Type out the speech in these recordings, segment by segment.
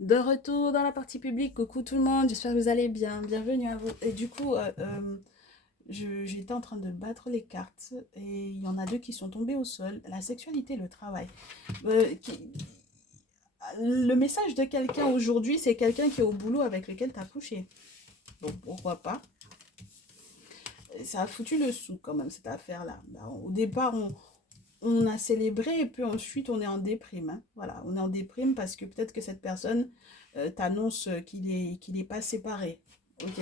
De retour dans la partie publique, coucou tout le monde, j'espère que vous allez bien, bienvenue à vous. Et du coup, j'étais en train de battre les cartes et il y en a deux qui sont tombées au sol, la sexualité et le travail. Le message de quelqu'un aujourd'hui, c'est quelqu'un qui est au boulot avec lequel tu as couché. Donc pourquoi pas. Ça a foutu le sou quand même cette affaire-là. Au départ, on a célébré et puis ensuite on est en déprime, hein. Voilà, on est en déprime parce que peut-être que cette personne t'annonce qu'il est pas séparé. Ok.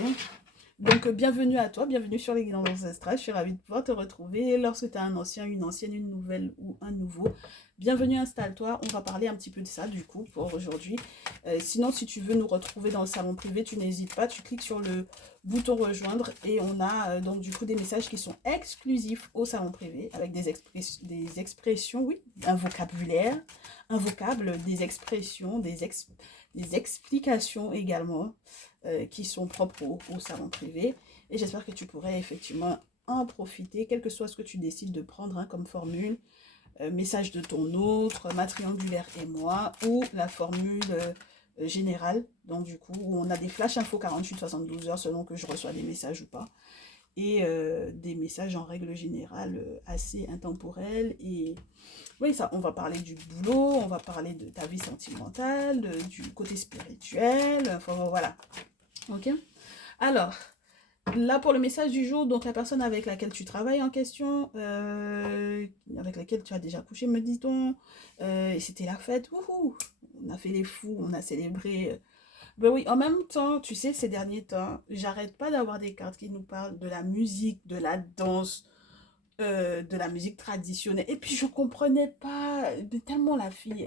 Donc, bienvenue à toi, bienvenue sur les guidances ancestrales. Je suis ravie de pouvoir te retrouver lorsque tu as un ancien, une ancienne, une nouvelle ou un nouveau. Bienvenue, installe-toi. On va parler un petit peu de ça, du coup, pour aujourd'hui. Sinon, si tu veux nous retrouver dans le salon privé, tu n'hésites pas. Tu cliques sur le bouton rejoindre et on a donc, du coup, des messages qui sont exclusifs au salon privé avec des expressions, oui, un vocabulaire, un vocable, des expressions, des explications également qui sont propres au salon privé. Et j'espère que tu pourrais effectivement en profiter, quel que soit ce que tu décides de prendre, hein, comme formule, message de ton autre, ma triangulaire et moi, ou la formule générale, donc du coup, où on a des flash info 48-72 heures selon que je reçois des messages ou pas, et des messages en règle générale assez intemporels. Et oui, ça, on va parler du boulot, on va parler de ta vie sentimentale, du côté spirituel, enfin voilà. Ok. Alors, là pour le message du jour, donc la personne avec laquelle tu travailles en question, avec laquelle tu as déjà couché, me dit-on, et c'était la fête, wouhou, on a fait les fous, on a célébré. Ben oui, en même temps, tu sais, ces derniers temps, j'arrête pas d'avoir des cartes qui nous parlent de la musique, de la danse, de la musique traditionnelle. Et puis je comprenais pas, tellement la fille,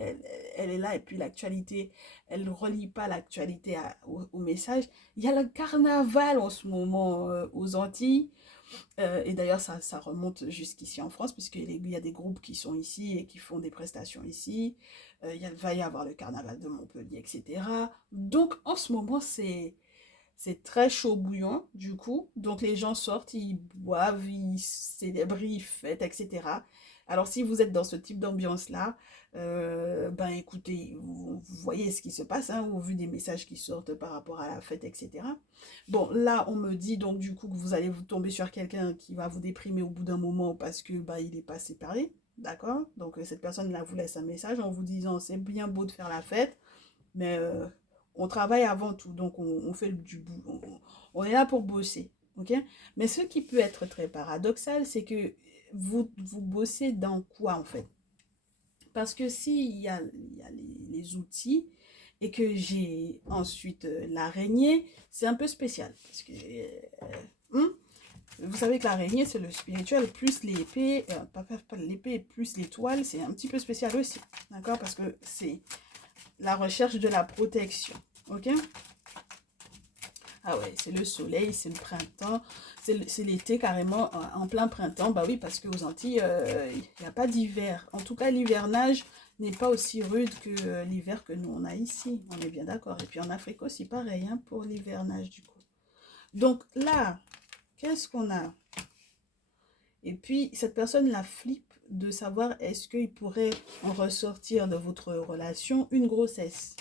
elle est là, et puis l'actualité, elle ne relie pas l'actualité au message. Il y a le carnaval en ce moment aux Antilles. Et d'ailleurs, ça remonte jusqu'ici en France, puisqu'il y a des groupes qui sont ici et qui font des prestations ici. Il va y avoir le carnaval de Montpellier, etc. Donc en ce moment, c'est très chaud bouillant, du coup. Donc les gens sortent, ils boivent, ils célèbrent, ils fêtent, etc. Alors si vous êtes dans ce type d'ambiance-là, ben écoutez, vous voyez ce qui se passe, hein, au vu des messages qui sortent par rapport à la fête, etc. Bon, là, on me dit donc du coup que vous allez vous tomber sur quelqu'un qui va vous déprimer au bout d'un moment parce que bah, il n'est pas séparé, d'accord? Donc cette personne-là vous laisse un message en vous disant c'est bien beau de faire la fête, mais on travaille avant tout, donc on fait du bout, on est là pour bosser, ok? Mais ce qui peut être très paradoxal, c'est que vous bossez dans quoi en fait? Parce que s'il y a, il y a les outils et que j'ai ensuite l'araignée, c'est un peu spécial. Parce que vous savez que l'araignée, c'est le spirituel, plus l'épée, pas l'épée, plus l'étoile, c'est un petit peu spécial aussi. D'accord? Parce que c'est la recherche de la protection. Ok? Ah ouais, c'est le soleil, c'est le printemps, c'est l'été carrément en plein printemps. Bah oui, parce qu'aux Antilles, il n'y a pas d'hiver. En tout cas, l'hivernage n'est pas aussi rude que l'hiver que nous on a ici. On est bien d'accord. Et puis en Afrique aussi, pareil, hein, pour l'hivernage du coup. Donc là, qu'est-ce qu'on a? Et puis cette personne la flippe de savoir est-ce qu'il pourrait en ressortir de votre relation une grossesse.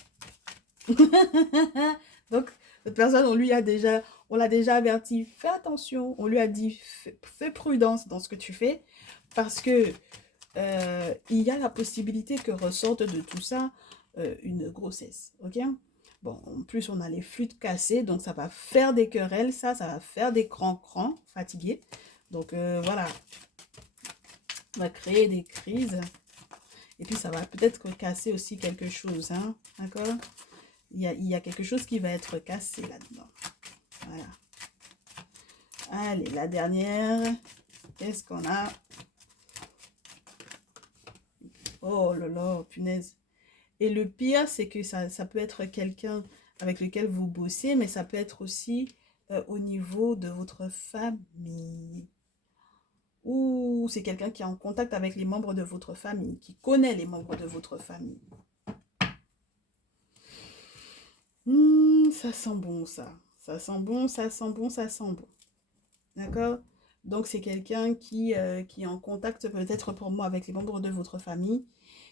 Donc, cette personne, on l'a déjà averti, fais attention. On lui a dit, fais prudence dans ce que tu fais, parce que il y a la possibilité que ressorte de tout ça une grossesse. Ok? Bon, en plus, on a les flûtes cassées, donc ça va faire des querelles, ça va faire des crans fatigués. Donc voilà, on va créer des crises. Et puis, ça va peut-être casser aussi quelque chose, hein, d'accord? Il y a quelque chose qui va être cassé là-dedans. Voilà. Allez, la dernière. Qu'est-ce qu'on a? Oh là là, punaise. Et le pire, c'est que ça peut être quelqu'un avec lequel vous bossez, mais ça peut être aussi au niveau de votre famille. Ou c'est quelqu'un qui est en contact avec les membres de votre famille, qui connaît les membres de votre famille. Ça sent bon, ça. Ça sent bon, ça sent bon, ça sent bon. D'accord? Donc, c'est quelqu'un qui est en contact peut-être pour moi avec les membres de votre famille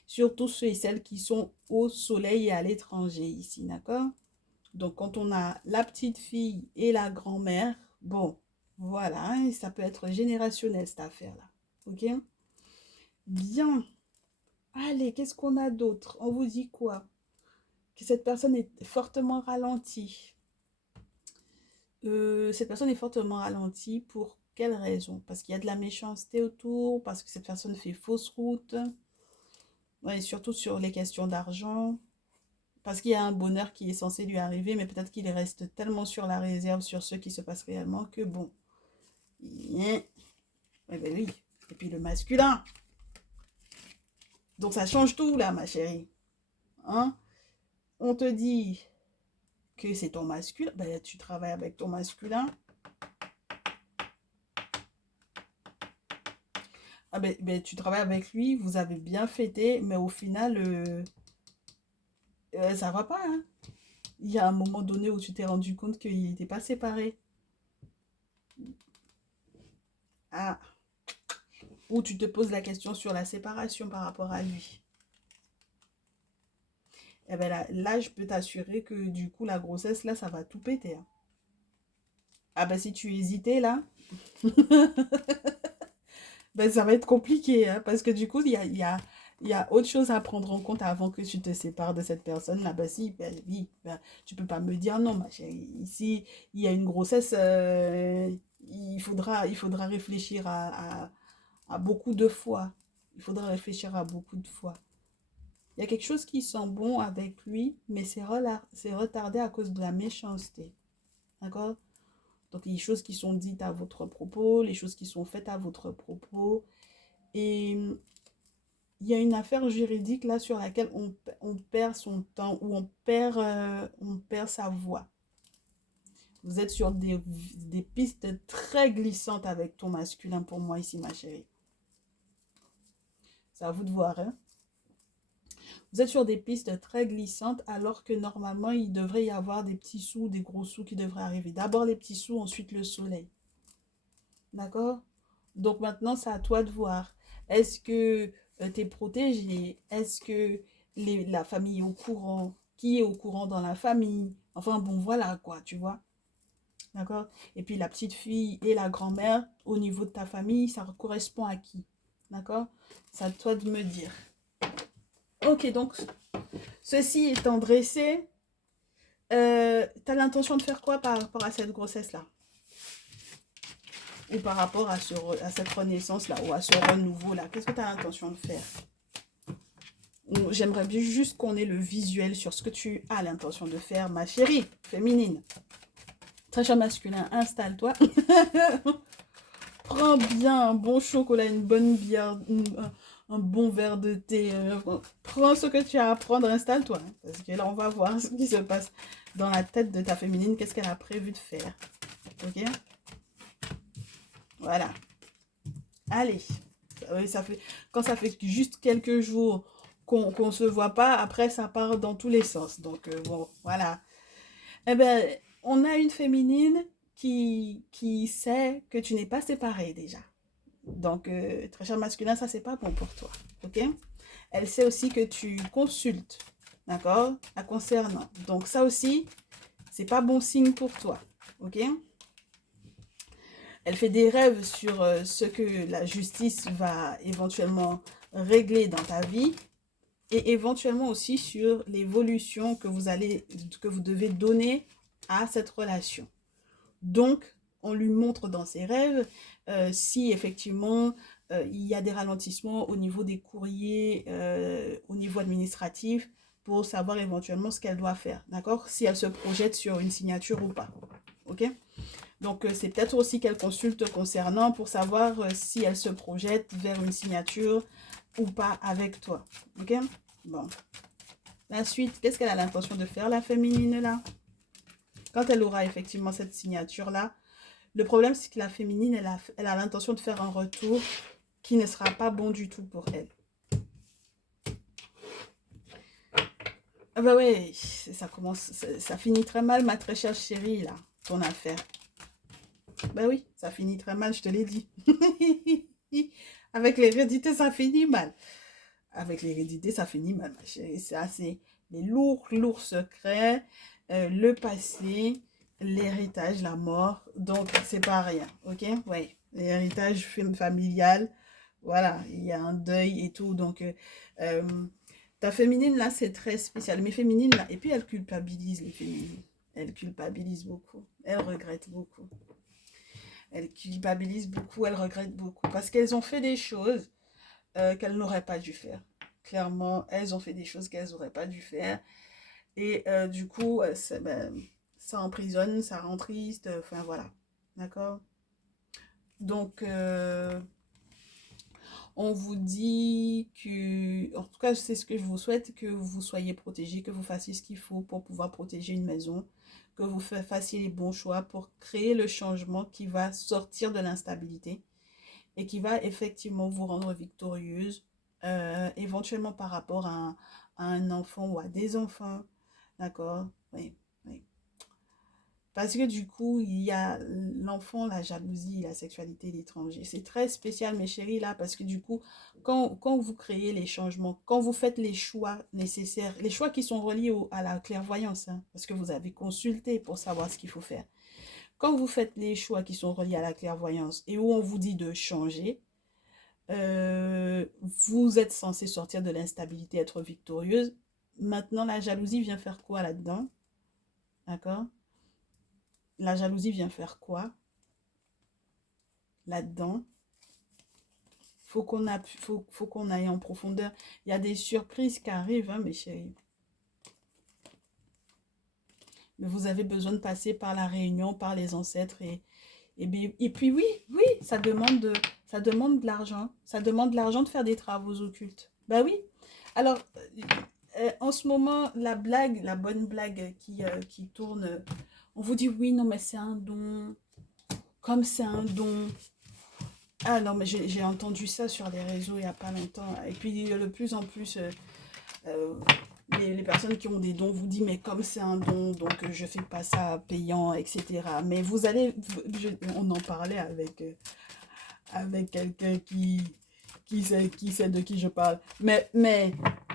Surtout ceux et celles qui sont au soleil et à l'étranger ici, d'accord? Donc, quand on a la petite fille et la grand-mère, bon, voilà, hein, ça peut être générationnel cette affaire-là. Ok? Bien. Allez, qu'est-ce qu'on a d'autre? On vous dit quoi? Que cette personne est fortement ralentie. Cette personne est fortement ralentie pour quelle raison? Parce qu'il y a de la méchanceté autour, parce que cette personne fait fausse route, ouais, et surtout sur les questions d'argent, parce qu'il y a un bonheur qui est censé lui arriver, mais peut-être qu'il reste tellement sur la réserve sur ce qui se passe réellement que bon. Eh ben oui. Et puis le masculin. Donc ça change tout là, ma chérie. Hein? On te dit que c'est ton masculin, ben tu travailles avec ton masculin. Ah ben, tu travailles avec lui, vous avez bien fêté, mais au final, ça va pas, hein. Il y a un moment donné où tu t'es rendu compte qu'il n'était pas séparé. Ah, ou tu te poses la question sur la séparation par rapport à lui. Eh ben là, je peux t'assurer que du coup, la grossesse, là, ça va tout péter, hein. Ah ben si tu hésitais là, ben ça va être compliqué, hein, parce que du coup, il y a autre chose à prendre en compte avant que tu te sépares de cette personne-là. Ben si, ben oui, ben, tu peux pas me dire non, ma chérie. Ici, il y a une grossesse, il faudra réfléchir à beaucoup de fois. Il faudra réfléchir à beaucoup de fois. Il y a quelque chose qui sent bon avec lui, mais c'est retardé à cause de la méchanceté. D'accord? Donc, les choses qui sont dites à votre propos, les choses qui sont faites à votre propos. Et il y a une affaire juridique là sur laquelle on perd son temps ou on perd sa voix. Vous êtes sur des pistes très glissantes avec ton masculin pour moi ici, ma chérie. C'est à vous de voir, hein. Vous êtes sur des pistes très glissantes alors que normalement, il devrait y avoir des petits sous, des gros sous qui devraient arriver. D'abord les petits sous, ensuite le soleil. D'accord? Donc maintenant, c'est à toi de voir. Est-ce que tu es protégé? Est-ce que la famille est au courant? Qui est au courant dans la famille? Enfin bon, voilà quoi, tu vois. D'accord? Et puis la petite fille et la grand-mère, au niveau de ta famille, ça correspond à qui? D'accord? C'est à toi de me dire. Ok, donc ceci étant dressé, tu as l'intention de faire quoi par rapport à cette grossesse-là? Ou par rapport à cette renaissance-là, ou à ce renouveau-là? Qu'est-ce que tu as l'intention de faire? J'aimerais bien juste qu'on ait le visuel sur ce que tu as l'intention de faire, ma chérie féminine. Très cher masculin, installe-toi. Prends bien un bon chocolat, une bonne bière, un bon verre de thé. Prends ce que tu as à prendre, installe-toi. Hein, parce que là, on va voir ce qui se passe dans la tête de ta féminine. Qu'est-ce qu'elle a prévu de faire? Ok? Voilà. Allez. Oui, quand ça fait juste quelques jours qu'on ne se voit pas, après, ça part dans tous les sens. Donc, bon, voilà. Eh ben, on a une féminine qui sait que tu n'es pas séparée déjà. Donc, très cher masculin, ça, c'est pas bon pour toi. OK? Elle sait aussi que tu consultes. D'accord? La concernant. Donc, ça aussi, c'est pas bon signe pour toi. OK? Elle fait des rêves sur ce que la justice va éventuellement régler dans ta vie et éventuellement aussi sur l'évolution que vous devez donner à cette relation. Donc, on lui montre dans ses rêves si effectivement il y a des ralentissements au niveau des courriers, au niveau administratif, pour savoir éventuellement ce qu'elle doit faire, d'accord? Si elle se projette sur une signature ou pas, ok? Donc, c'est peut-être aussi qu'elle consulte concernant pour savoir si elle se projette vers une signature ou pas avec toi, ok? Bon. La suite, qu'est-ce qu'elle a l'intention de faire, la féminine, là? Quand elle aura effectivement cette signature-là, le problème, c'est que la féminine, elle a l'intention de faire un retour qui ne sera pas bon du tout pour elle. Ah bah ouais, ça finit très mal, ma très chère chérie, là, ton affaire. Bah oui, ça finit très mal, je te l'ai dit. Avec l'hérédité, ça finit mal. avec l'hérédité, ça finit mal, ma chérie. Ça, c'est les lourds, lourds secrets, le passé, l'héritage, la mort. Donc, c'est pas rien, ok? Oui, l'héritage familial, voilà, il y a un deuil et tout. Donc, ta féminine, là, c'est très spécial. Mais féminine, là, et puis elle culpabilise les féminines. Elle culpabilise beaucoup. Elle regrette beaucoup. Elle culpabilise beaucoup, elle regrette beaucoup. Parce qu'elles ont fait des choses qu'elles n'auraient pas dû faire. Clairement, elles ont fait des choses qu'elles n'auraient pas dû faire. Et du coup, ben, ça emprisonne, ça rend triste. Enfin, voilà. D'accord? Donc, on vous dit que, en tout cas, c'est ce que je vous souhaite, que vous soyez protégés, que vous fassiez ce qu'il faut pour pouvoir protéger une maison, que vous fassiez les bons choix pour créer le changement qui va sortir de l'instabilité et qui va effectivement vous rendre victorieuse, éventuellement par rapport à un enfant ou à des enfants, d'accord? Oui, oui. Parce que du coup, il y a l'enfant, la jalousie, la sexualité, l'étranger. C'est très spécial, mes chéris, là, parce que du coup, quand vous créez les changements, quand vous faites les choix nécessaires, les choix qui sont reliés à la clairvoyance, hein, parce que vous avez consulté pour savoir ce qu'il faut faire. Quand vous faites les choix qui sont reliés à la clairvoyance et où on vous dit de changer, vous êtes censé sortir de l'instabilité, être victorieuse. Maintenant, la jalousie vient faire quoi là-dedans? D'accord? La jalousie vient faire quoi là-dedans? Faut qu'on aille en profondeur. Il y a des surprises qui arrivent, hein, mes chéris. Mais vous avez besoin de passer par la réunion, par les ancêtres. Et puis oui, oui, ça demande de l'argent. Ça demande de l'argent de faire des travaux occultes. Bah oui. Alors, en ce moment, la blague, la bonne blague qui tourne, on vous dit oui, non, mais c'est un don. Comme c'est un don. Ah non, mais j'ai entendu ça sur les réseaux il n'y a pas longtemps. Et puis, de plus en plus, euh, les personnes qui ont des dons vous disent, mais comme c'est un don, donc je ne fais pas ça payant, etc. Mais vous allez, on en parlait avec quelqu'un qui sait de qui je parle. Mais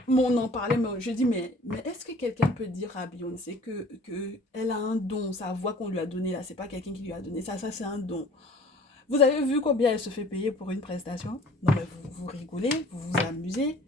on en parlait, mais je dis, mais est-ce que quelqu'un peut dire à Beyoncé que elle a un don, sa voix qu'on lui a donnée là, c'est pas quelqu'un qui lui a donné ça c'est un don. Vous avez vu combien elle se fait payer pour une prestation? Non, mais vous rigolez, vous vous amusez.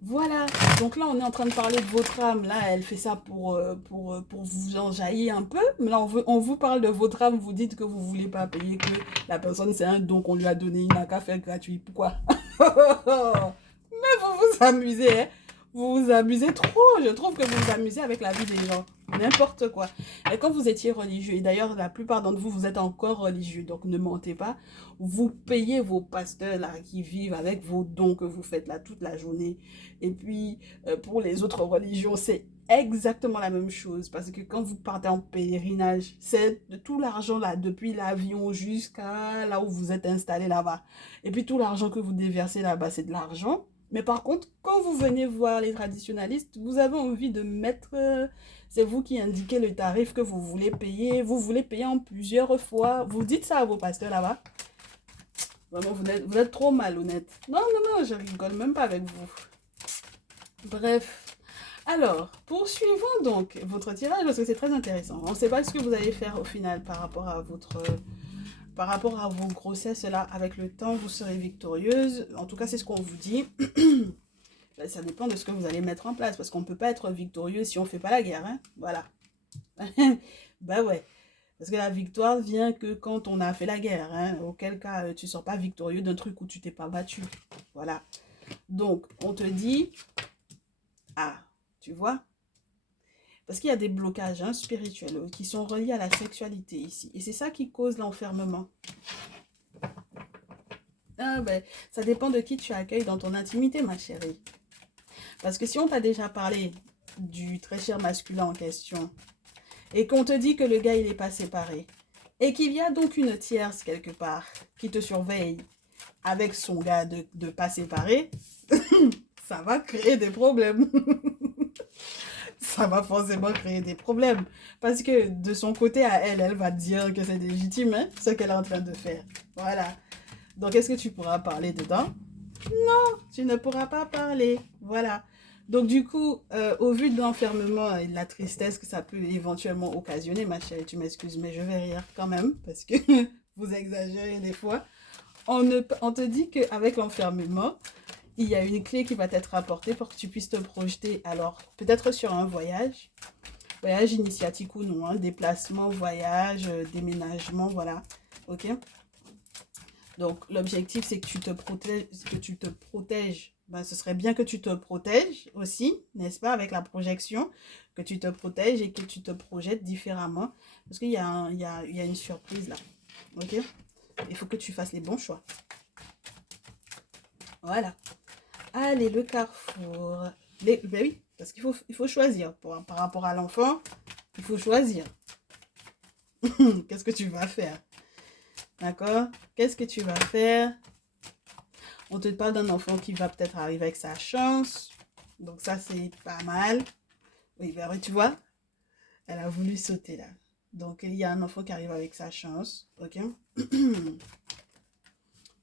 Voilà. Donc là, on est en train de parler de votre âme. Là, elle fait ça pour vous enjailler un peu. Mais là, on vous parle de votre âme. Vous dites que vous ne voulez pas payer, que la personne, c'est un don qu'on lui a donné. Il n'a qu'à faire gratuit. Pourquoi? Mais vous vous amusez, hein? Vous vous amusez trop. Je trouve que vous vous amusez avec la vie des gens. N'importe quoi. Et quand vous étiez religieux, et d'ailleurs, la plupart d'entre vous, vous êtes encore religieux, donc ne mentez pas, vous payez vos pasteurs là qui vivent avec vos dons que vous faites là toute la journée. Et puis, pour les autres religions, c'est exactement la même chose. Parce que quand vous partez en pèlerinage, c'est de tout l'argent là, depuis l'avion jusqu'à là où vous êtes installé là-bas. Et puis, tout l'argent que vous déversez là-bas, c'est de l'argent. Mais par contre, quand vous venez voir les traditionalistes, vous avez envie de mettre... c'est vous qui indiquez le tarif que vous voulez payer. Vous voulez payer en plusieurs fois. Vous dites ça à vos pasteurs là-bas. Vraiment, vous êtes trop malhonnête. Non, non, non, je rigole même pas avec vous. Bref. Alors, poursuivons donc votre tirage parce que c'est très intéressant. On ne sait pas ce que vous allez faire au final par rapport à vos grossesses là. Avec le temps, vous serez victorieuse. En tout cas, c'est ce qu'on vous dit. Ça dépend de ce que vous allez mettre en place parce qu'on ne peut pas être victorieux si on ne fait pas la guerre. Hein, voilà. Bah ouais. Parce que la victoire vient que quand on a fait la guerre. Hein, auquel cas, tu ne sors pas victorieux d'un truc où tu t'es pas battu. Voilà. Donc, on te dit... Ah, tu vois? Parce qu'il y a des blocages hein, spirituels qui sont reliés à la sexualité ici. Et c'est ça qui cause l'enfermement. Ah ben, ça dépend de qui tu accueilles dans ton intimité, ma chérie. Parce que si on t'a déjà parlé du très cher masculin en question, et qu'on te dit que le gars, il n'est pas séparé, et qu'il y a donc une tierce quelque part qui te surveille avec son gars de pas séparé, ça va créer des problèmes. Ça va forcément créer des problèmes. Parce que de son côté à elle, elle va dire que c'est légitime, hein, ce qu'elle est en train de faire. Voilà. Donc, est-ce que tu pourras parler dedans? Tu ne pourras pas parler. Voilà. Donc, du coup, au vu de l'enfermement et de la tristesse que ça peut éventuellement occasionner, ma chérie, tu m'excuses, mais je vais rire quand même parce que vous exagérez des fois. On te dit qu'avec l'enfermement, il y a une clé qui va t'être apportée pour que tu puisses te projeter. Alors, peut-être sur un voyage initiatique ou non, hein, déplacement, voyage, déménagement, voilà. Ok? Donc, l'objectif, c'est que tu te protèges. Ben, ce serait bien que tu te protèges aussi, n'est-ce pas, avec la projection, que tu te protèges et que tu te projettes différemment. Parce qu'il y a, il y a une surprise là. Ok? Il faut que tu fasses les bons choix. Voilà. Allez, le carrefour. Ben oui, parce il faut choisir. Par rapport à l'enfant, il faut choisir. Qu'est-ce que tu vas faire? D'accord? Qu'est-ce que tu vas faire? On te parle d'un enfant qui va peut-être arriver avec sa chance. Donc ça, c'est pas mal. Oui, ben oui, tu vois, elle a voulu sauter là. Donc il y a un enfant qui arrive avec sa chance. Ok?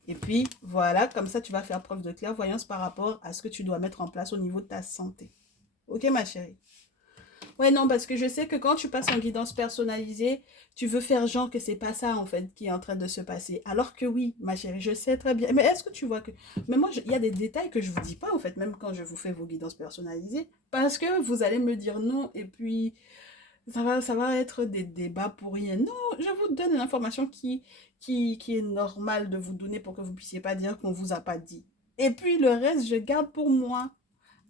Et puis, voilà, comme ça, tu vas faire preuve de clairvoyance par rapport à ce que tu dois mettre en place au niveau de ta santé. Ok, ma chérie? Ouais, non, parce que je sais que quand tu passes en guidance personnalisée, tu veux faire genre que c'est pas ça, en fait, qui est en train de se passer. Alors que oui, ma chérie, je sais très bien. Mais est-ce que tu vois que... Mais moi, il y a des détails que je vous dis pas, en fait, même quand je vous fais vos guidances personnalisées, parce que vous allez me dire non, et puis ça va être des débats pour rien. Non, je vous donne l'information qui est normale de vous donner pour que vous puissiez pas dire qu'on vous a pas dit. Et puis le reste, je garde pour moi.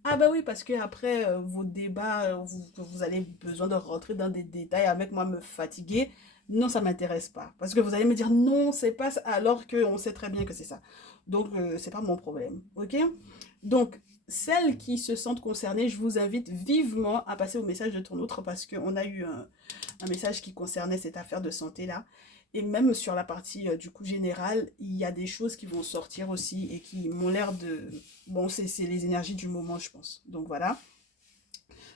Ah bah oui, parce que après vos débats, vous allez besoin de rentrer dans des détails avec moi, me fatiguer. Non, ça m'intéresse pas. Parce que vous allez me dire non, c'est pas ça, alors qu'on sait très bien que c'est ça. Donc, c'est pas mon problème. Ok? Donc, celles qui se sentent concernées, je vous invite vivement à passer au message de ton autre parce qu'on a eu un message qui concernait cette affaire de santé là. Et même sur la partie du coup générale, il y a des choses qui vont sortir aussi et qui m'ont l'air de... Bon, c'est les énergies du moment, je pense. Donc voilà.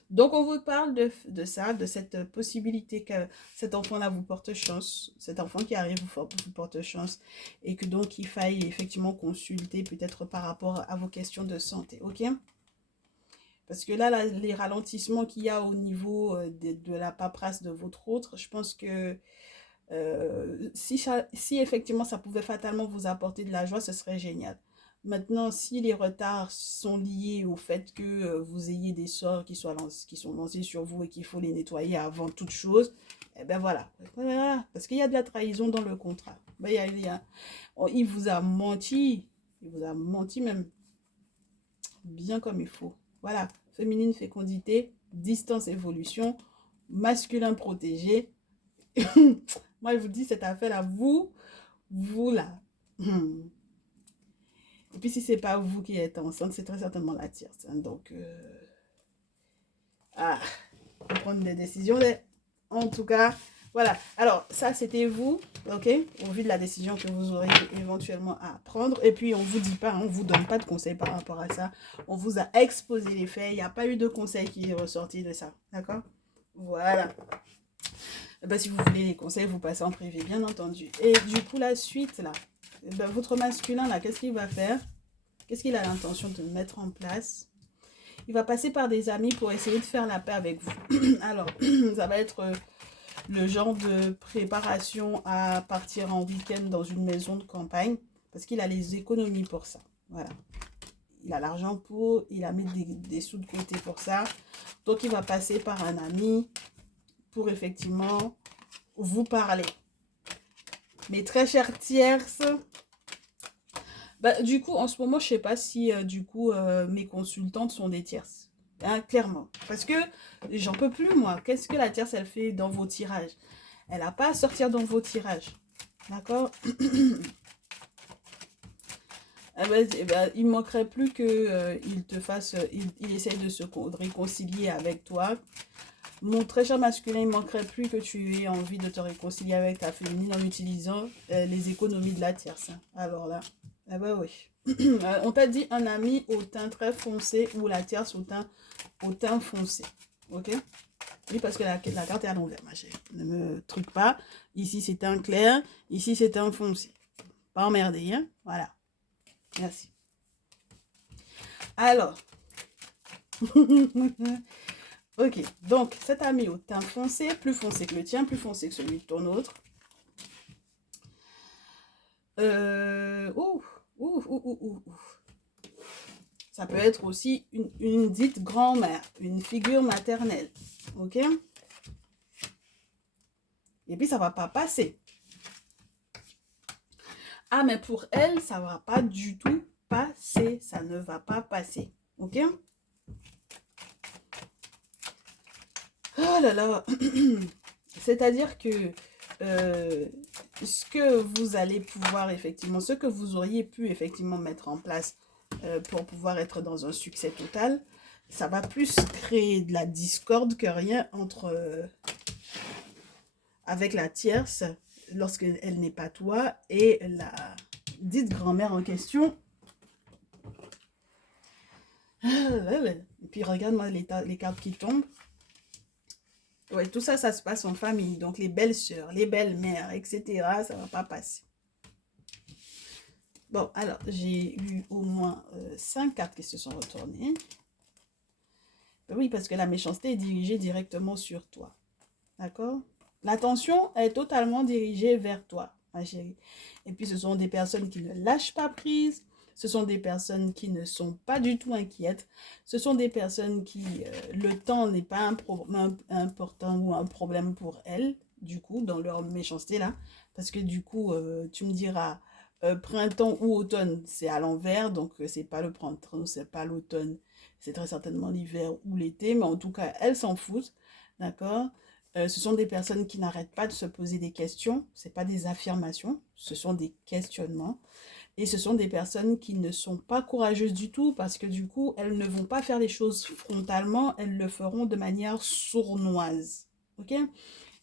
Donc on vous parle de ça, de cette possibilité que cet enfant-là vous porte chance, cet enfant qui arrive vous porte chance, et que donc il faille effectivement consulter peut-être par rapport à vos questions de santé, ok? Parce que là, les ralentissements qu'il y a au niveau de la paperasse de votre autre, je pense que si effectivement ça pouvait fatalement vous apporter de la joie, ce serait génial. Maintenant, si les retards sont liés au fait que vous ayez des sorts qui sont lancés sur vous et qu'il faut les nettoyer avant toute chose, eh ben voilà. Voilà. Parce qu'il y a de la trahison dans le contrat. Ben, il vous a menti. Il vous a menti même bien comme il faut. Voilà. Féminine fécondité, distance évolution, masculin protégé. Moi, je vous dis, cette affaire-là, vous là. Et puis, si c'est pas vous qui êtes enceinte, c'est très certainement la tierce. Hein. Donc, faut prendre des décisions. En tout cas, voilà. Alors, ça, c'était vous, ok? Au vu de la décision que vous aurez éventuellement à prendre. Et puis, on vous dit pas, on vous donne pas de conseils par rapport à ça. On vous a exposé les faits. Il n'y a pas eu de conseil qui est ressorti de ça. D'accord? Voilà. Ben, si vous voulez les conseils, vous passez en privé, bien entendu. Et du coup, la suite, là, ben, votre masculin, là, qu'est-ce qu'il va faire? Qu'est-ce qu'il a l'intention de mettre en place? Il va passer par des amis pour essayer de faire la paix avec vous. Alors, ça va être le genre de préparation à partir en week-end dans une maison de campagne, parce qu'il a les économies pour ça. Voilà. Il a l'argent pour, il a mis des sous de côté pour ça. Donc, il va passer par un ami pour effectivement vous parler. Mes très chères tierces, bah, du coup, en ce moment, je sais pas si du coup mes consultantes sont des tierces. Hein, clairement. Parce que j'en peux plus, moi. Qu'est-ce que la tierce, elle fait dans vos tirages? Elle n'a pas à sortir dans vos tirages. D'accord? Eh ben, il ne manquerait plus qu'il te fasse... il essaye de se réconcilier avec toi. Mon très cher masculin, il ne manquerait plus que tu aies envie de te réconcilier avec ta féminine en utilisant les économies de la tierce. Alors là, ah bah oui. On t'a dit un ami au teint très foncé ou la tierce au teint foncé. Ok? Oui, parce que la carte est à l'envers, ma chérie. Ne me truque pas. Ici, c'est un clair. Ici, c'est un foncé. Pas emmerdé, hein? Voilà. Merci. Alors, ok, donc cet ami au teint foncé, plus foncé que le tien, plus foncé que celui de ton autre. Ouf, ouf, ouf, ouf, ouf. Ça peut être aussi une dite grand-mère, une figure maternelle. Ok? Et puis, ça va pas passer. Ah, mais pour elle, ça va pas du tout passer. Ça ne va pas passer. Ok? Oh là là. C'est-à-dire que ce que vous allez pouvoir effectivement, ce que vous auriez pu effectivement mettre en place pour pouvoir être dans un succès total, ça va plus créer de la discorde que rien entre avec la tierce lorsqu'elle n'est pas toi et la dite grand-mère en question. Et puis regarde-moi les cartes qui tombent. Ouais, tout ça, ça se passe en famille. Donc les belles-sœurs, les belles-mères, etc., ça va pas passer. Bon, alors, j'ai eu au moins 5 cartes qui se sont retournées. Oui, parce que la méchanceté est dirigée directement sur toi. D'accord? L'attention est totalement dirigée vers toi, ma chérie. Et puis, ce sont des personnes qui ne lâchent pas prise. Ce sont des personnes qui ne sont pas du tout inquiètes. Ce sont des personnes qui, le temps n'est pas important ou un problème pour elles, du coup, dans leur méchanceté là. Parce que du coup, tu me diras, printemps ou automne, c'est à l'envers. Donc, c'est pas le printemps, c'est pas l'automne. C'est très certainement l'hiver ou l'été. Mais en tout cas, elles s'en foutent. D'accord? Ce sont des personnes qui n'arrêtent pas de se poser des questions. Ce n'est pas des affirmations, ce sont des questionnements. Et ce sont des personnes qui ne sont pas courageuses du tout parce que du coup, elles ne vont pas faire les choses frontalement, elles le feront de manière sournoise. Ok?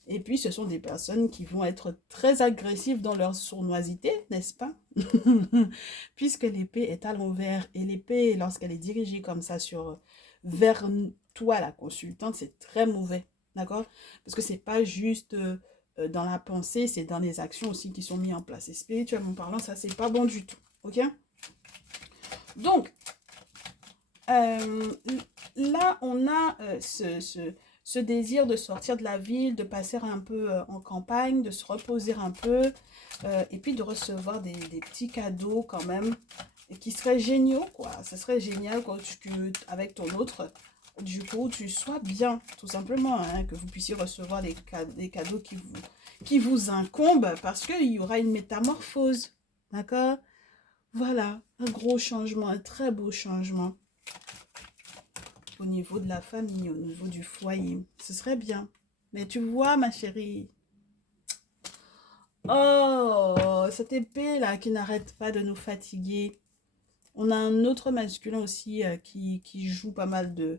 Et puis, ce sont des personnes qui vont être très agressives dans leur sournoisité, n'est-ce pas? Puisque l'épée est à l'envers et l'épée, lorsqu'elle est dirigée comme ça vers toi, la consultante, c'est très mauvais. D'accord? Parce que c'est pas juste dans la pensée, c'est dans les actions aussi qui sont mises en place. Et spirituellement parlant, ça, c'est pas bon du tout. Ok? Donc, là, on a ce désir de sortir de la ville, de passer un peu en campagne, de se reposer un peu, et puis de recevoir des petits cadeaux quand même, qui seraient géniaux, quoi. Ce serait génial quand avec ton autre, du coup, tu sois bien, tout simplement, hein, que vous puissiez recevoir des cadeaux qui vous incombent, parce qu'il y aura une métamorphose, d'accord? Voilà, un gros changement, un très beau changement au niveau de la famille, au niveau du foyer. Ce serait bien. Mais tu vois, ma chérie, oh, cette épée là qui n'arrête pas de nous fatiguer. On a un autre masculin aussi qui joue pas mal de,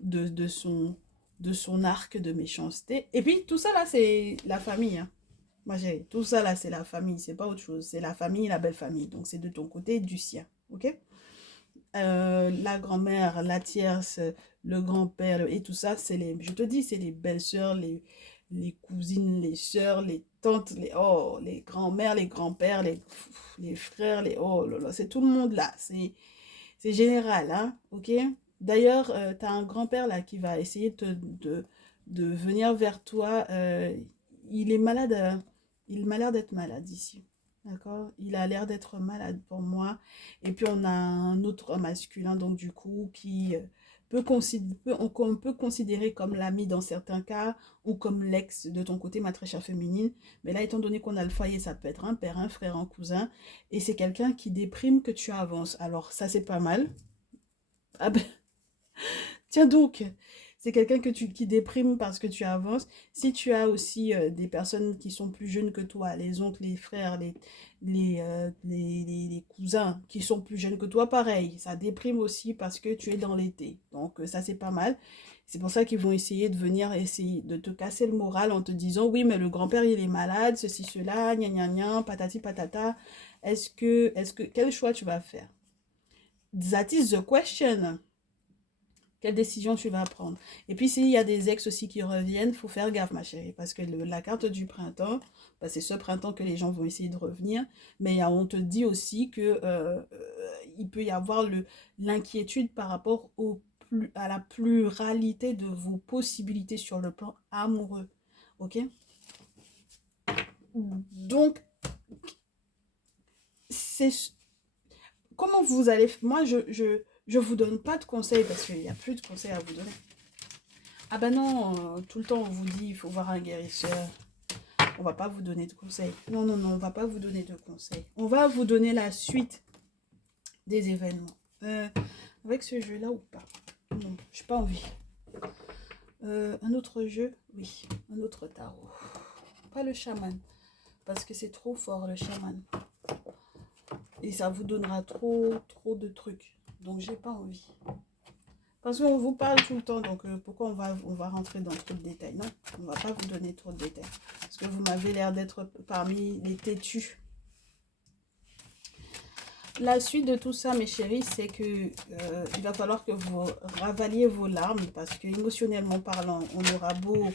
de, son, de son arc de méchanceté. Et puis tout ça là, c'est la famille. Hein. Ma chérie, tout ça là, c'est la famille, c'est pas autre chose. C'est la famille, la belle famille. Donc c'est de ton côté et du sien. Ok? La grand-mère, la tierce, le grand-père et tout ça, je te dis, c'est les belles-sœurs, les cousines, les sœurs, les tantes, les grands-mères, les grands-pères, les frères, oh là là, c'est tout le monde là, c'est général, hein, ok? D'ailleurs, tu as un grand-père là qui va essayer de venir vers toi, il est malade, il m'a l'air d'être malade ici. D'accord? Il a l'air d'être malade pour moi. Et puis on a un autre masculin, donc du coup, qui on peut considérer comme l'ami dans certains cas, ou comme l'ex de ton côté, ma très chère féminine. Mais là, étant donné qu'on a le foyer, ça peut être un père, un frère, un cousin. Et c'est quelqu'un qui déprime que tu avances. Alors ça, c'est pas mal. Ah ben, tiens donc, c'est quelqu'un qui déprime parce que tu avances. Si tu as aussi des personnes qui sont plus jeunes que toi, les oncles, les frères, les cousins qui sont plus jeunes que toi, pareil, ça déprime aussi parce que tu es dans l'été. Donc ça, c'est pas mal. C'est pour ça qu'ils vont essayer de venir essayer de te casser le moral en te disant, oui, mais le grand-père, il est malade, ceci, cela, gna gna gna, patati patata. Quel choix tu vas faire? That is the question. Quelle décision tu vas prendre? Et puis, s'il y a des ex aussi qui reviennent, il faut faire gaffe, ma chérie. Parce que la carte du printemps, bah, c'est ce printemps que les gens vont essayer de revenir. Mais on te dit aussi que il peut y avoir l'inquiétude par rapport à la pluralité de vos possibilités sur le plan amoureux. Ok? Donc, c'est comment vous allez... Moi, je vous donne pas de conseils parce qu'il n'y a plus de conseils à vous donner. Ah ben non, tout le temps on vous dit il faut voir un guérisseur. On va pas vous donner de conseils. Non, non, non, on va pas vous donner de conseils. On va vous donner la suite des événements. Avec ce jeu-là ou pas? Non, je n'ai pas envie. Un autre jeu? Oui, un autre tarot. Pas le chaman. Parce que c'est trop fort le chaman. Et ça vous donnera trop de trucs. Donc j'ai pas envie. Parce qu'on vous parle tout le temps, donc pourquoi on va rentrer dans trop de détails? Non, on ne va pas vous donner trop de détails. Parce que vous m'avez l'air d'être parmi les têtus. La suite de tout ça, mes chéris, c'est que il va falloir que vous ravaliez vos larmes. Parce que émotionnellement parlant, on aura beau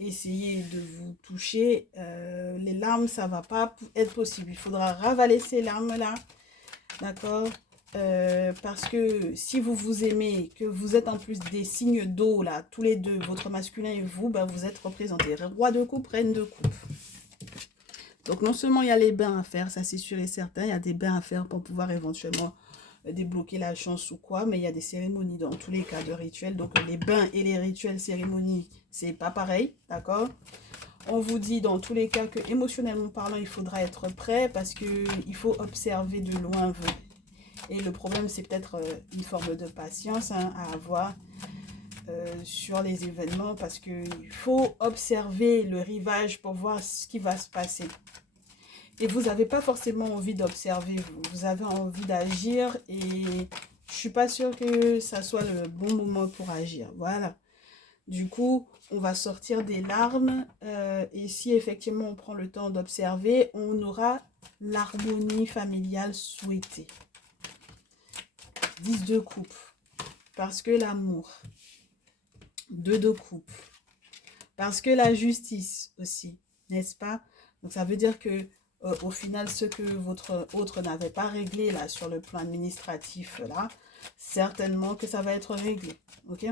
essayer de vous toucher. Les larmes, ça ne va pas être possible. Il faudra ravaler ces larmes-là. D'accord? Parce que si vous vous aimez, que vous êtes en plus des signes d'eau, là, tous les deux, votre masculin et vous, ben, vous êtes représentés. Roi de coupe, reine de coupe. Donc non seulement il y a les bains à faire, ça c'est sûr et certain, il y a des bains à faire pour pouvoir éventuellement débloquer la chance ou quoi, mais il y a des cérémonies dans tous les cas de rituels. Donc les bains et les rituels cérémonies, c'est pas pareil, d'accord? On vous dit dans tous les cas que émotionnellement parlant, il faudra être prêt parce qu'il faut observer de loin. Et le problème, c'est peut-être une forme de patience à avoir sur les événements parce qu'il faut observer le rivage pour voir ce qui va se passer. Et vous n'avez pas forcément envie d'observer, vous avez envie d'agir et je ne suis pas sûre que ça soit le bon moment pour agir. Voilà. Du coup, on va sortir des larmes et si effectivement on prend le temps d'observer, on aura l'harmonie familiale souhaitée. 10 de coupe, parce que l'amour. 2 de coupe, parce que la justice aussi, n'est-ce pas? Donc ça veut dire que au final, ce que votre autre n'avait pas réglé là sur le plan administratif là, certainement que ça va être réglé, ok?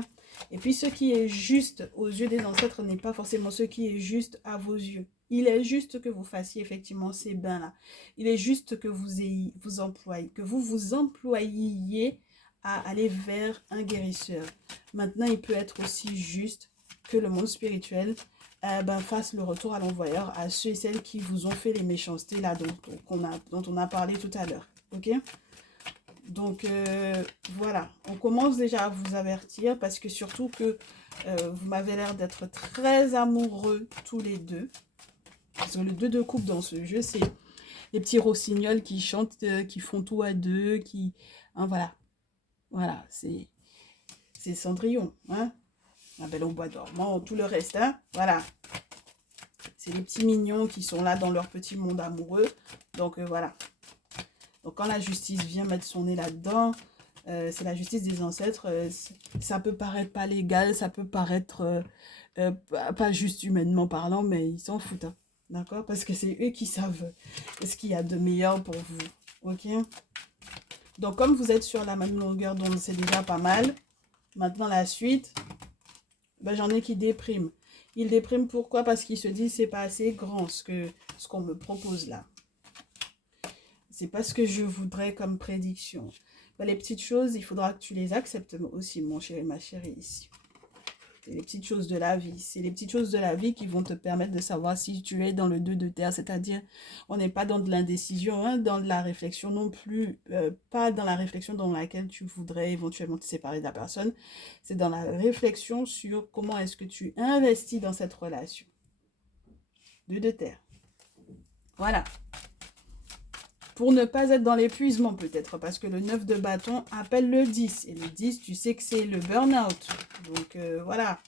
Et puis ce qui est juste aux yeux des ancêtres n'est pas forcément ce qui est juste à vos yeux. Il est juste que vous fassiez effectivement ces bains-là. Il est juste que vous vous employiez à aller vers un guérisseur. Maintenant, il peut être aussi juste que le monde spirituel fasse le retour à l'envoyeur à ceux et celles qui vous ont fait les méchancetés là dont on a parlé tout à l'heure. Ok? Donc, voilà. On commence déjà à vous avertir parce que surtout que vous m'avez l'air d'être très amoureux tous les deux. Parce que le 2 de coupe dans ce jeu, c'est les petits rossignols qui chantent, qui font tout à deux, qui... Hein, voilà. Voilà, c'est Cendrillon, hein. La Belle au bois dormant, tout le reste, hein. Voilà. C'est les petits mignons qui sont là dans leur petit monde amoureux. Donc, voilà. Donc, quand la justice vient mettre son nez là-dedans, c'est la justice des ancêtres. Ça peut paraître pas légal, ça peut paraître pas juste humainement parlant, mais ils s'en foutent, hein. D'accord? Parce que c'est eux qui savent ce qu'il y a de meilleur pour vous. Ok? Donc, comme vous êtes sur la même longueur d'onde, c'est déjà pas mal. Maintenant, la suite, ben, j'en ai qui dépriment. Ils dépriment pourquoi? Parce qu'ils se disent c'est pas assez grand ce qu'on me propose là. C'est pas ce que je voudrais comme prédiction. Ben, les petites choses, il faudra que tu les acceptes aussi, mon chéri, ma chérie, ici. C'est les petites choses de la vie. C'est les petites choses de la vie qui vont te permettre de savoir si tu es dans le 2 de terre. C'est-à-dire, on n'est pas dans de l'indécision, hein, dans de la réflexion non plus. Pas dans la réflexion dans laquelle tu voudrais éventuellement te séparer de la personne. C'est dans la réflexion sur comment est-ce que tu investis dans cette relation. 2 de terre. Voilà. Pour ne pas être dans l'épuisement peut-être. Parce que le 9 de bâton appelle le 10. Et le 10, tu sais que c'est le burn-out. Donc voilà.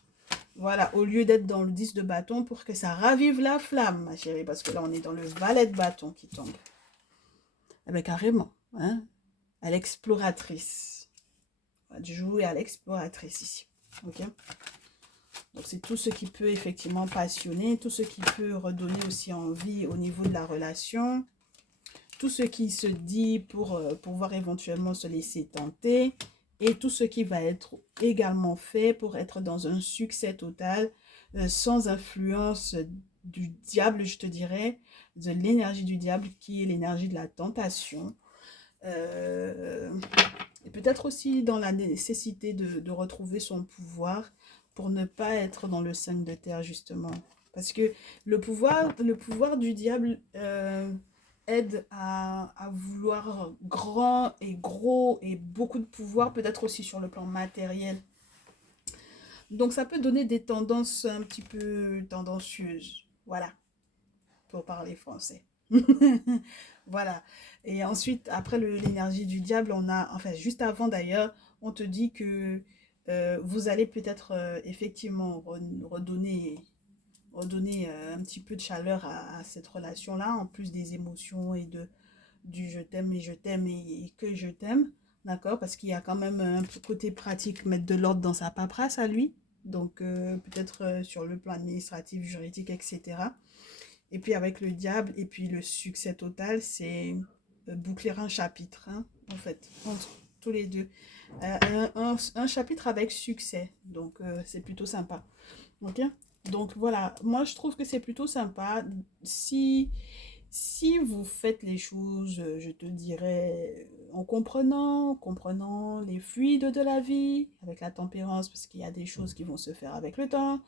Voilà, au lieu d'être dans le 10 de bâton pour que ça ravive la flamme, ma chérie. Parce que là, on est dans le valet de bâton qui tombe. Eh bien, carrément. Hein, à l'exploratrice. On va jouer à l'exploratrice ici. Ok? Donc, c'est tout ce qui peut effectivement passionner. Tout ce qui peut redonner aussi envie au niveau de la relation. tout ce qui se dit pour pouvoir éventuellement se laisser tenter, et tout ce qui va être également fait pour être dans un succès total, sans influence du diable, je te dirais, de l'énergie du diable qui est l'énergie de la tentation. Euh, et peut-être aussi dans la nécessité de retrouver son pouvoir pour ne pas être dans le 5 de terre, justement. Parce que le pouvoir du diable aide à vouloir grand et gros et beaucoup de pouvoir, peut-être aussi sur le plan matériel. Donc ça peut donner des tendances un petit peu tendancieuses. Voilà, pour parler français. Voilà. Et ensuite, après l'énergie du diable, on a, enfin, juste avant d'ailleurs, on te dit que vous allez peut-être effectivement redonner un petit peu de chaleur à cette relation-là, en plus des émotions et du je t'aime et que je t'aime, d'accord? Parce qu'il y a quand même un côté pratique, mettre de l'ordre dans sa paperasse à lui, donc peut-être sur le plan administratif, juridique, etc. Et puis avec le diable et puis le succès total, c'est boucler un chapitre, hein, en fait, entre tous les deux. Un chapitre avec succès, donc c'est plutôt sympa. Ok? Donc voilà, moi je trouve que c'est plutôt sympa. Si vous faites les choses, je te dirais, en comprenant les fluides de la vie, avec la tempérance, parce qu'il y a des choses qui vont se faire avec le temps.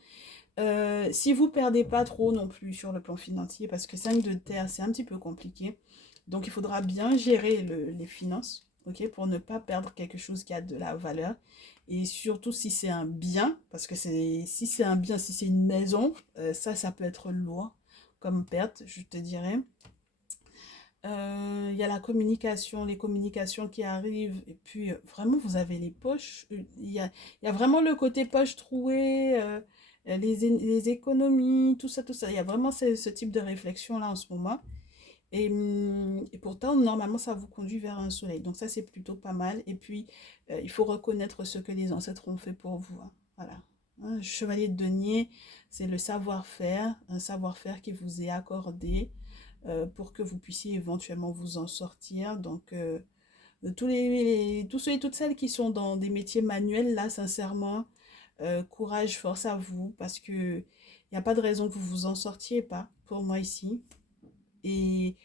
Si vous perdez pas trop non plus sur le plan financier, parce que 5 de terre, c'est un petit peu compliqué. Donc il faudra bien gérer les finances, ok, pour ne pas perdre quelque chose qui a de la valeur. Et surtout si c'est un bien, parce que si c'est un bien, si c'est une maison, ça peut être lourd comme perte, je te dirais. Il y a la communication, les communications qui arrivent, et puis vraiment vous avez les poches, il y a vraiment le côté poche trouée, les économies, tout ça, tout ça. Il y a vraiment ce type de réflexion là en ce moment. Et pourtant, normalement, ça vous conduit vers un soleil. Donc ça, c'est plutôt pas mal. Et puis, il faut reconnaître ce que les ancêtres ont fait pour vous, hein. Voilà. Hein, chevalier de denier, c'est le savoir-faire, un savoir-faire qui vous est accordé pour que vous puissiez éventuellement vous en sortir. Donc, tous ceux et toutes celles qui sont dans des métiers manuels, là, sincèrement, courage, force à vous, parce que il n'y a pas de raison que vous vous en sortiez pas, pour moi ici. Et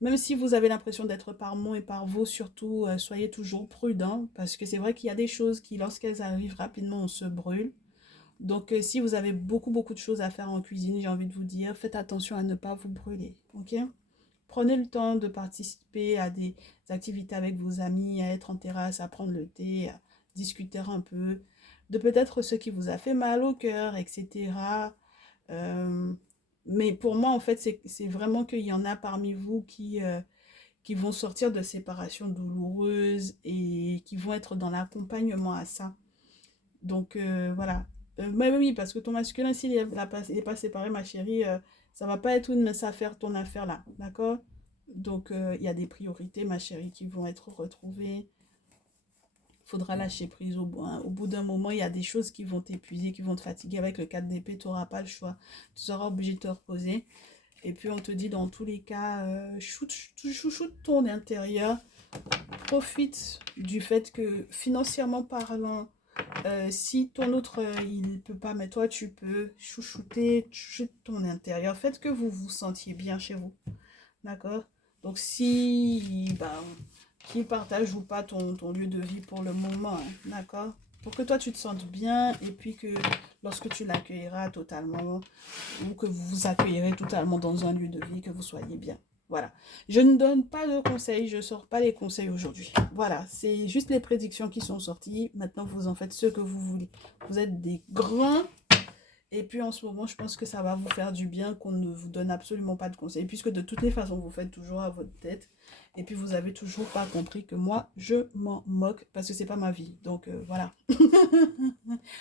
même si vous avez l'impression d'être par mon et par vous, surtout, soyez toujours prudent, parce que c'est vrai qu'il y a des choses qui, lorsqu'elles arrivent rapidement, on se brûle. Donc, si vous avez beaucoup, beaucoup de choses à faire en cuisine, j'ai envie de vous dire, faites attention à ne pas vous brûler, ok? Prenez le temps de participer à des activités avec vos amis, à être en terrasse, à prendre le thé, à discuter un peu, de peut-être ce qui vous a fait mal au cœur, etc. Euh, mais pour moi, en fait, c'est vraiment qu'il y en a parmi vous qui vont sortir de séparations douloureuses et qui vont être dans l'accompagnement à ça. Donc voilà. Mais oui, parce que ton masculin, s'il n'est pas séparé, ma chérie, ça va pas être une mince affaire, ton affaire là. D'accord? Donc il y a des priorités, ma chérie, qui vont être retrouvées. Il faudra lâcher prise au bout d'un moment. Il y a des choses qui vont t'épuiser, qui vont te fatiguer. Avec le 4 d'épée, tu n'auras pas le choix. Tu seras obligé de te reposer. Et puis on te dit dans tous les cas, chouchoute ton intérieur. Profite du fait que financièrement parlant, si ton autre, il ne peut pas, mais toi, tu peux chouchouter ton intérieur. Faites que vous vous sentiez bien chez vous. D'accord? Donc, si, ben, qu'il partage ou pas ton lieu de vie pour le moment, hein, d'accord? Pour que toi, tu te sentes bien et puis que lorsque tu l'accueilleras totalement ou que vous vous accueillerez totalement dans un lieu de vie, que vous soyez bien. Voilà. Je ne donne pas de conseils, je ne sors pas les conseils aujourd'hui. Voilà, c'est juste les prédictions qui sont sorties. Maintenant, vous en faites ce que vous voulez. Vous êtes des grands. Et puis en ce moment, je pense que ça va vous faire du bien qu'on ne vous donne absolument pas de conseils, puisque de toutes les façons, vous faites toujours à votre tête. Et puis vous avez toujours pas compris que moi, je m'en moque, parce que c'est pas ma vie. Donc voilà.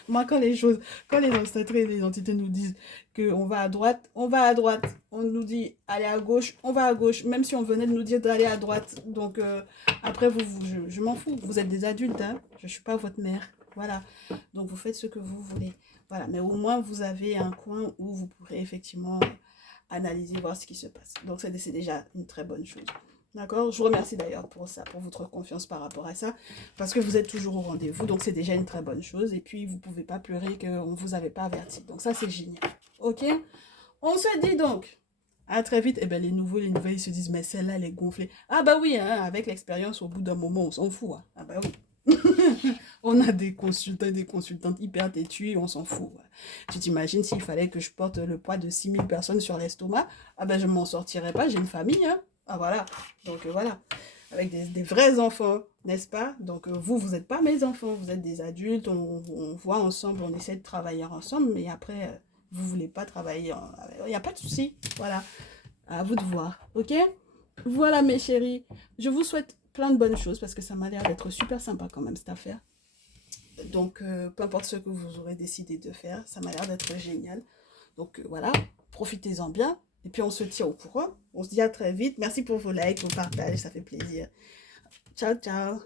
Moi, quand les ancêtres et les entités nous disent qu'on va à droite, on va à droite. On nous dit allez à gauche, on va à gauche, même si on venait de nous dire d'aller à droite. Donc après, je m'en fous. Vous êtes des adultes, hein. Je ne suis pas votre mère. Voilà. Donc vous faites ce que vous voulez. Voilà. Mais au moins, vous avez un coin où vous pourrez effectivement analyser, voir ce qui se passe. Donc c'est déjà une très bonne chose. D'accord? Je vous remercie d'ailleurs pour ça, pour votre confiance par rapport à ça, parce que vous êtes toujours au rendez-vous, donc c'est déjà une très bonne chose. Et puis, vous ne pouvez pas pleurer qu'on ne vous avait pas averti. Donc ça, c'est génial. Ok? On se dit donc à très vite. Et bien, les nouveaux, les nouvelles, ils se disent, mais celle-là, elle est gonflée. Ah bah oui, hein, avec l'expérience, au bout d'un moment, on s'en fout. Hein. Ah bah oui. On a des consultants et des consultantes hyper têtus, on s'en fout. Ouais. Tu t'imagines s'il fallait que je porte le poids de 6000 personnes sur l'estomac, ah ben je m'en sortirais pas, j'ai une famille, hein. Ah voilà, donc voilà, avec des vrais enfants, n'est-ce pas? Donc vous, vous n'êtes pas mes enfants, vous êtes des adultes, on voit ensemble, on essaie de travailler ensemble, mais après, vous voulez pas travailler, il n'y a pas de souci, voilà, à vous de voir, ok? Voilà mes chéris, je vous souhaite plein de bonnes choses parce que ça m'a l'air d'être super sympa quand même cette affaire. Donc, peu importe ce que vous aurez décidé de faire, ça m'a l'air d'être génial. Donc, voilà, profitez-en bien. Et puis, on se tient au courant. On se dit à très vite. Merci pour vos likes, vos partages, ça fait plaisir. Ciao, ciao.